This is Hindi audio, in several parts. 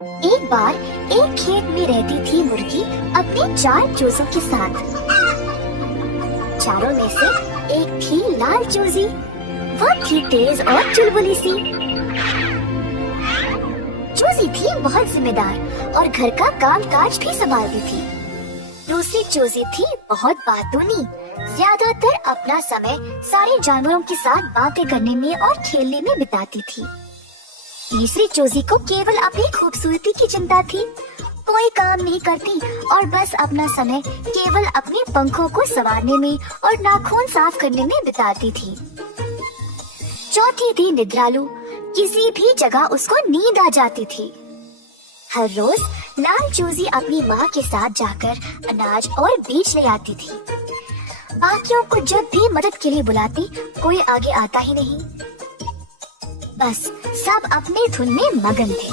एक बार एक खेत में रहती थी मुर्गी अपने 4 चूजों के साथ। चारों में से एक थी लाल चूजी। वो थी तेज और चुलबुली सी। चूजी थी बहुत जिम्मेदार और घर का काम काज भी संभालती थी। दूसरी चूजी थी बहुत बातूनी। ज्यादातर अपना समय सारे जानवरों के साथ बातें करने में और खेलने में बिताती थी। तीसरी चूजी को केवल अपनी खूबसूरती की चिंता थी। कोई काम नहीं करती और बस अपना समय केवल अपने पंखों को संवारने में और नाखून साफ करने में बिताती थी। चौथी थी निद्रालु। किसी भी जगह उसको नींद आ जाती थी। हर रोज लाल चूजी अपनी माँ के साथ जाकर अनाज और बीज ले आती थी। बाकियों को जब भी मदद के लिए बुलाती, कोई आगे आता ही नहीं। बस सब अपने धुन में मगन थे।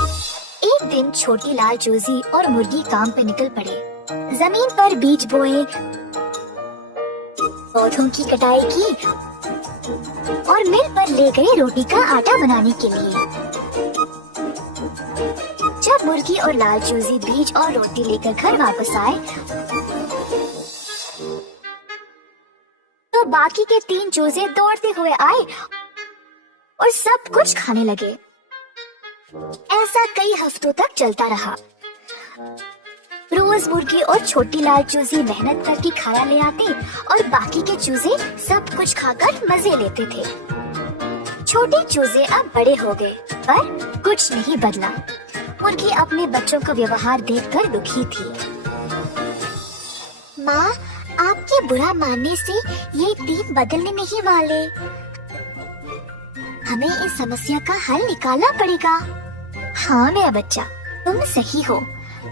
एक दिन छोटी लाल चूजी और मुर्गी काम पे निकल पड़े। जमीन पर बीज बोए, पौधों की कटाई की और मिल पर ले गए रोटी का आटा बनाने के लिए। जब मुर्गी और लाल चूजी बीज और रोटी लेकर घर वापस आए, तो बाकी के 3 चूजे दौड़ते हुए आए और सब कुछ खाने लगे। ऐसा कई हफ्तों तक चलता रहा। रोज मुर्गी और छोटी लाल चूजी मेहनत करके खाना ले आते और बाकी के चूजे सब कुछ खाकर मजे लेते थे। छोटे चूजे अब बड़े हो गए, पर कुछ नहीं बदला। मुर्गी अपने बच्चों का व्यवहार देखकर दुखी थी। माँ, आपके बुरा मानने से ये 3 बदलने नहीं वाले। हमें इस समस्या का हल निकालना पड़ेगा। हाँ मेरा बच्चा, तुम सही हो,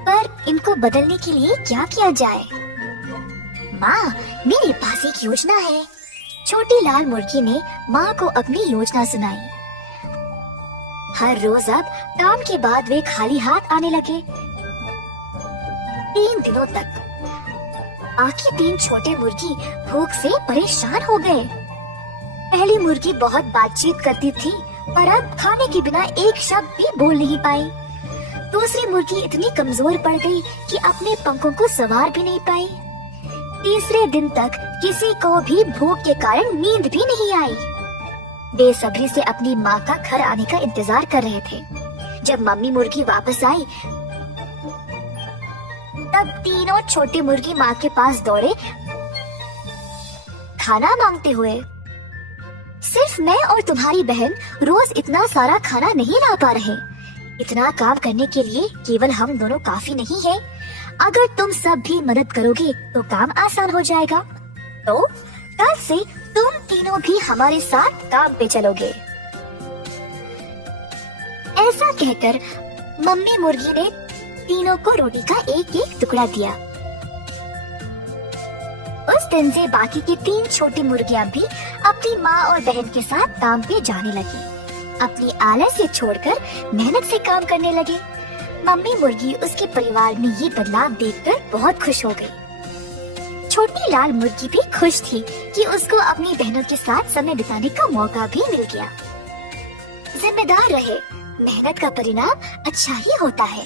पर इनको बदलने के लिए क्या किया जाए? माँ, मेरे पास एक योजना है। छोटी लाल मुर्गी ने माँ को अपनी योजना सुनाई। हर रोज अब काम के बाद वे खाली हाथ आने लगे। 3 दिनों तक बाकी 3 छोटे मुर्गी भूख से परेशान हो गए। पहली मुर्गी बहुत बातचीत करती थी, पर अब खाने के बिना एक शब्द भी बोल नहीं पाई। दूसरी मुर्गी इतनी कमजोर पड़ गई कि अपने पंखों को संवार भी नहीं पाई। तीसरे दिन तक किसी को भी भूख के कारण नींद भी नहीं आई। बेसब्री से अपनी माँ का घर आने का इंतजार कर रहे थे। जब मम्मी मुर्गी वापस आई, तब तीनों छोटे मुर्गी माँ के पास दौड़े, खाना मांगते हुए। सिर्फ मैं और तुम्हारी बहन रोज इतना सारा खाना नहीं ला पा रहे। इतना काम करने के लिए केवल हम दोनों काफी नहीं है। अगर तुम सब भी मदद करोगे तो काम आसान हो जाएगा। तो कल से तुम तीनों भी हमारे साथ काम पे चलोगे। ऐसा कहकर मम्मी मुर्गी ने तीनों को रोटी का एक एक टुकड़ा दिया। उस दिन से बाकी की 3 छोटी मुर्गियां भी अपनी माँ और बहन के साथ काम पे जाने लगी। अपनी आलस्य छोड़कर मेहनत से काम करने लगे। मम्मी मुर्गी उसके परिवार में ये बदलाव देखकर बहुत खुश हो गई। छोटी लाल मुर्गी भी खुश थी कि उसको अपनी बहनों के साथ समय बिताने का मौका भी मिल गया। जिम्मेदार रहे, मेहनत का परिणाम अच्छा ही होता है।